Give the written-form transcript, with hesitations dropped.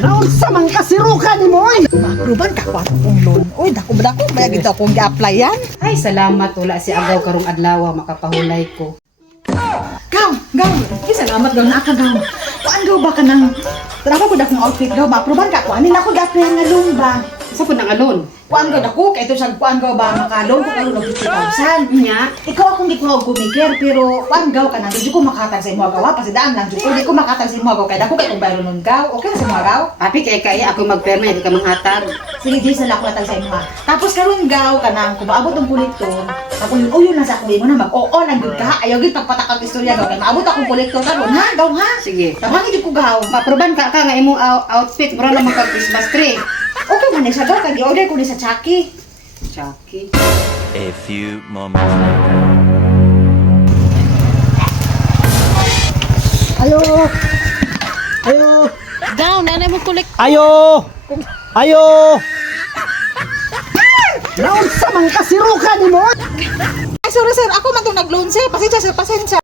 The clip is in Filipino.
Naon sa man kasirukan ni mo? Apruban ka ko akong loan. Uy, dako ba gid akong gi-applyan? Ay, salamat wala si Agaw karong adlaw makapahulay ko. Gaw. Salamat gaw na ka gaw. Kuan gaw ba ka nang trabaho ko dakong outfit gaw, ma-apruban ka ko. Anin ako gi-applyan nga loan ba? Sa pud nang alon. Kuan gaw dako kay to sa kuan gaw ba makalon ko karon og 50,000. Nya, Ikaw akong gikuha og kumikir pero kuan gaw ka nang di ko makatag sa imo gawa kasi daan lang jud ko di ko makatag sa imo gaw kay dako kay kung bayron nun gaw. Okay na sa imo gaw? api kay ako magperma di ka manghatag. Sige, di sa lako latag sa imo ha. Tapos karon gaw ka nang kung maabot ang kolektor, ako yung uyo na sa ako imo na mag-oo lang gud ka. Ayaw gid pagpatakag istorya gaw kay maabot akong kolektor karon ha, gaw ha. Sige. Tawagin jud ko gaw. Maproban ka nga imong outfit bro na magka Christmas tree. Okay man ni sa gaw kay gi-order ko ni sa Chucky. Chucky. A few moments later. Ayo. Ayo. Gaw, nanay mo kolek. Ayo. Ayo. Naon sa man kasirukan ni mo? Ay sorry sir, ako man tong nag-loan sir. Pasensya sir, pasensya.